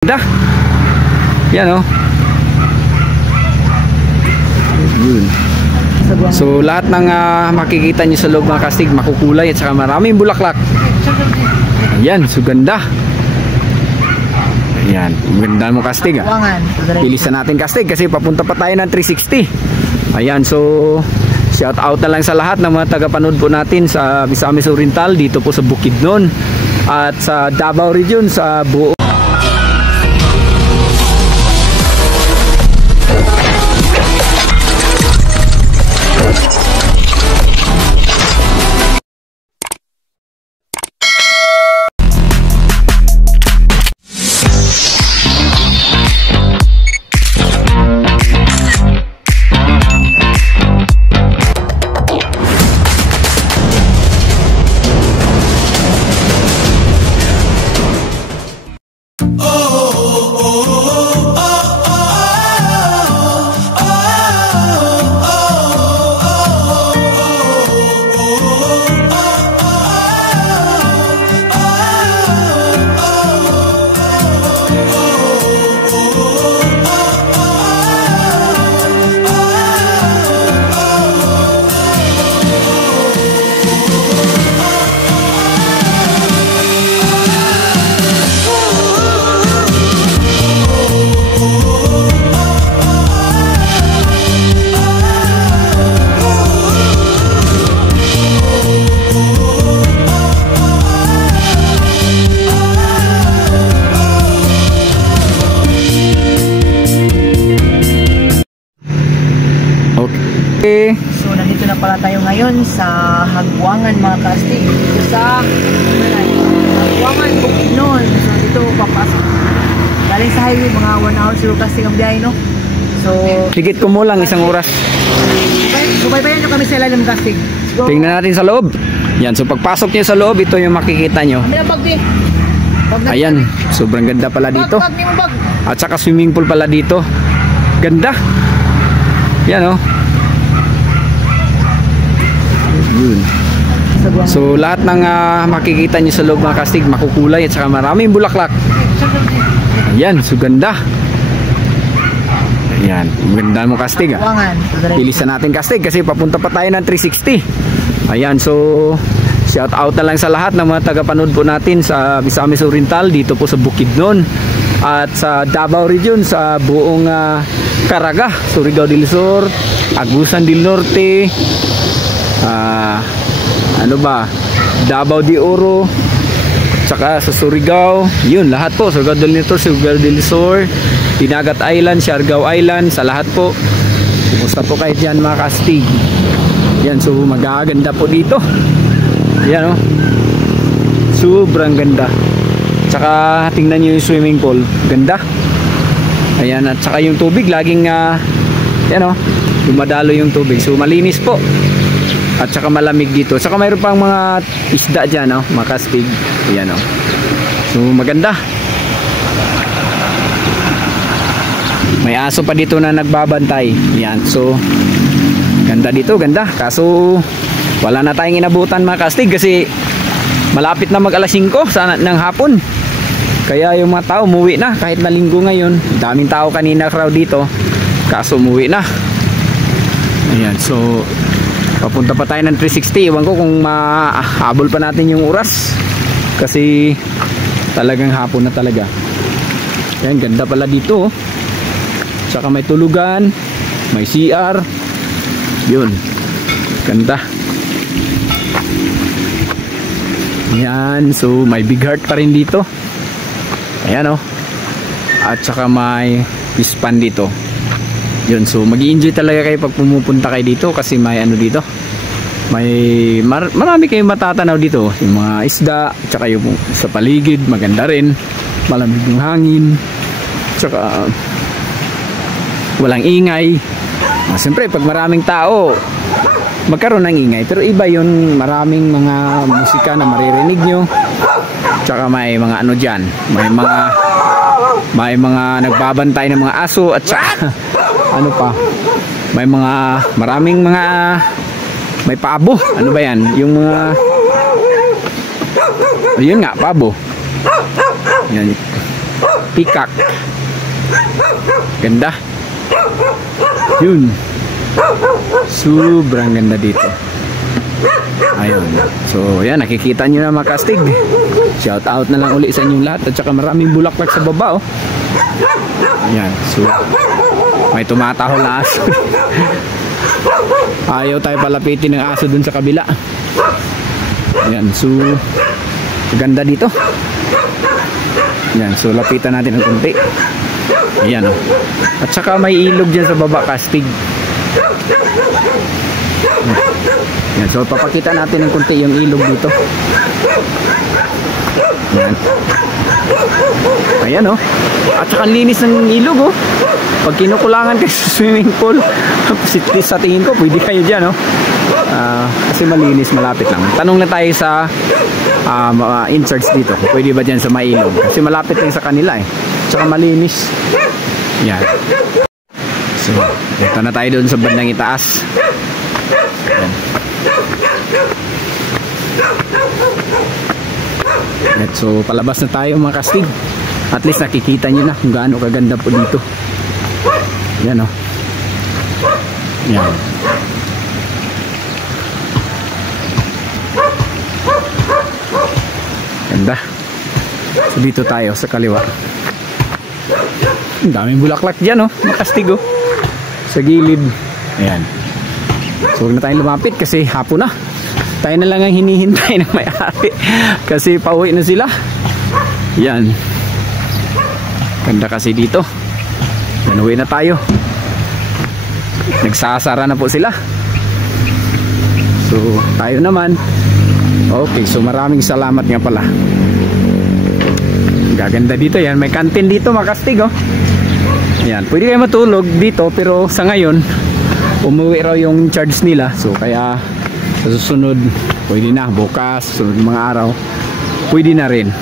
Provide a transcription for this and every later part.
Ganda. Yan oh. Yun. So lahat ng makikita nyo sa loob mga kastig makukulay at saka maraming bulaklak. Ayan, so ganda. Ayan, ganda mo kastig Bilisan natin kastig kasi papunta pa tayo ng 360. Ayan, so shout out na lang sa lahat ng mga tagapanood po natin sa Misamis Oriental dito po sa Bukidnon at sa Davao Region sa buong So nandito na pala tayo ngayon sa Hagbuangan mga kastig. Dito sa Hagbuangan, Bukidnon. So dito papasok. Galing sa highway mga 1 hour siguro kastig ang biyahe, no? So higit ko mo lang isang oras. Subaybayan nyo kami sa ilalim kastig. Tingnan natin sa loob. Yan, so pagpasok nyo sa loob, ito yung makikita nyo. Ayan, sobrang ganda pala dito. At saka swimming pool pala dito. Ganda. Yan oh. Yun. So lahat ng makikita nyo sa loob mga kastig makukulay at saka maraming bulaklak. Ayan, so ganda. Ayan, ganda mo kastig Bilisan natin kastig kasi papunta pa tayo ng 360. Ayan, so shout out na lang sa lahat ng mga tagapanood po natin sa Misamis Oriental dito po sa Bukidnon at sa Davao Region sa buong Caraga, Surigao del Sur, Agusan del Norte, ano ba, Davao de Oro, saka sa Surigao, yun lahat po, Surigao del Norte, Surigao del Sur, Dinagat Island, Siargao Island, sa lahat po. Kumusta po kayo dyan mga kastig? Yan, so magaganda po dito. Yan oh, sobrang ganda. Tsaka tingnan nyo yung swimming pool, ganda. Ayan, at saka yung tubig laging yan oh, dumadalo yung tubig, so malinis po. At saka malamig dito. Saka mayroon pang mga isda dyan, oh, mga kastig. Ayan, oh. So maganda. May aso pa dito na nagbabantay. Ayan, so ganda dito, ganda. Kaso wala na tayong inabutan mga kastig kasi malapit na mag alas 5 ng hapon. Kaya yung mga tao umuwi na kahit na linggo ngayon. Daming tao kanina crowd dito. Kaso umuwi na. Ayan, so papunta pa tayo ng 360. Iwan ko kung mahabol pa natin yung oras kasi talagang hapon na talaga. Yan, ganda pala dito. Saka may tulugan, may CR. Yun, ganda. Yan, so may big heart pa rin dito. Ayan oh. At saka may fish pan dito. Yun, so mag-i-enjoy talaga kayo pag pumupunta kayo dito kasi may ano dito, may marami kayong matatanaw dito, yung mga isda, tsaka yung sa paligid maganda rin, malamig yung hangin, tsaka walang ingay. Siyempre pag maraming tao magkaroon ng ingay, pero iba yun, maraming mga musika na maririnig nyo, tsaka may mga ano dyan, may mga nagbabantay ng mga aso at saka ano pa, may mga maraming mga may pabo, ano ba yan, yung mga ayun nga, pabo yan, peacock. Ganda. Yun. Sobrang ganda dito. Ayun. So, yan. Nakikita nyo na mga kastig. Shout out na lang uli sa inyong lahat. At saka maraming bulaklak sa baba, oh. Yan. So, may tumatahol na aso. Ayaw tayo palapitin ng aso dun sa kabila. Yan. So, ganda dito. Yan. So, lapitan natin ng konti. Ayan, oh. At saka may ilog dyan sa baba, kastig. Yan. So, papakita natin ng konti yung ilog dito. Yan. Ayan, oh. At saka linis ng ilog, oh. Pag kinukulangan kayo sa swimming pool, sa tingin ko, pwede kayo dyan, oh. Kasi malinis, malapit lang. Tanong na tayo sa in-charge dito. Pwede ba dyan sa mailog? Kasi malapit lang sa kanila, eh. Tsaka malinis. Yan. So, ito na tayo doon sa bandang itaas. Yan. At so, palabas na tayo mga kastig. At least nakikita nyo na kung gaano kaganda po dito. Yan, oh. Yan. Ganda. So, dito tayo sa kaliwa. Ang daming bulaklak dyan, oh. Makastig, oh. Sa gilid. Ayan. So, huwag na tayong lumapit kasi hapon na. Tayo na lang ang hinihintay ng may-ari. Kasi pauwi na sila. Yan. Ganda kasi dito. Yan, uwi na tayo. Nagsasara na po sila. So, tayo naman. Okay, so maraming salamat nga pala. Gaganda dito yan. May kantin dito, makastig, oh. Yan, pwede kayo matulog dito pero sa ngayon umuwi raw yung charge nila. So kaya sa susunod pwede na, bukas, susunod mga araw pwede na rin.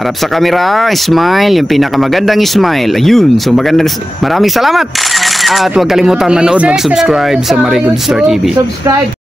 Harap sa camera, smile, yung pinakamagandang smile. Ayun, so maraming salamat. At huwag kalimutan manood, mag-subscribe sa Marigold Star TV. Subscribe.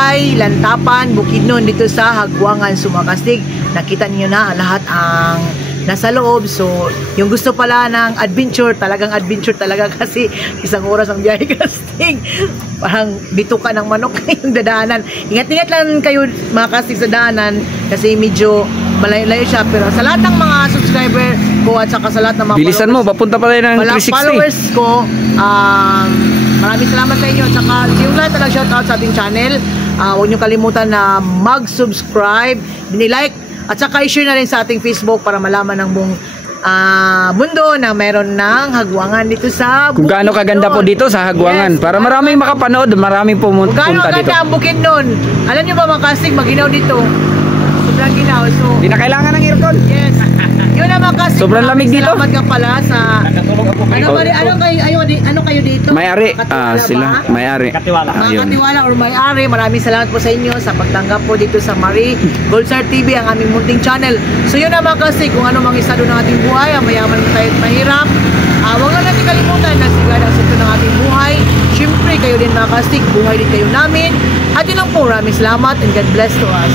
Barangay Lantapan, Bukidnon dito sa Hagbuangan, Sumakastig. Nakita niyo na lahat ang nasa loob. So, yung gusto pala ng adventure, talagang adventure talaga kasi isang oras ang biyahe Kastig. Parang bituka ng manok yung dadaanan. Ingat-ingat lang kayo mga Kastig sa daanan kasi medyo malayo-layo siya. Pero sa lahat ng mga subscriber ko at saka sa lahat ng mga Bilisan mo, papunta pa tayo ng 360. followers ko, maraming salamat sa inyo. At saka yung lahat talagang shoutout sa ating channel. Huwag niyo kalimutan na mag-subscribe, dinilike, at saka i-share na rin sa ating Facebook para malaman ng buong mundo na meron ng hagwangan dito sa Kung gaano kaganda po dito sa Hagbuangan. Yes. Para maraming makapanood, maraming Kung gaano pumunta dito. kaganda ang Bukidnon. Alam niyo ba mga Kastig, maginaw dito. Sobrang ginaw. So, Hindi na kailangan ng aircon. yes. Yun na mga Kastig. Sobrang lamig dito. Salamat ka pala sa... Ano kayo dito? May-ari. Katiwala Sila. ba? May-ari. Katiwala. Mga Ayun. katiwala or may-ari, maraming salamat po sa inyo sa pagtanggap po dito sa Marie Goldstar TV, ang aming munting channel. So yun naman kasi kung ano mang estado ng ating buhay, ang mayaman mo tayo at mahirap, huwag na natin kalimutan na sigla ang sento ng ating buhay. Siyempre, kayo din mga Kastig, buhay din kayo namin. At yun lang po, maraming salamat and God bless to us.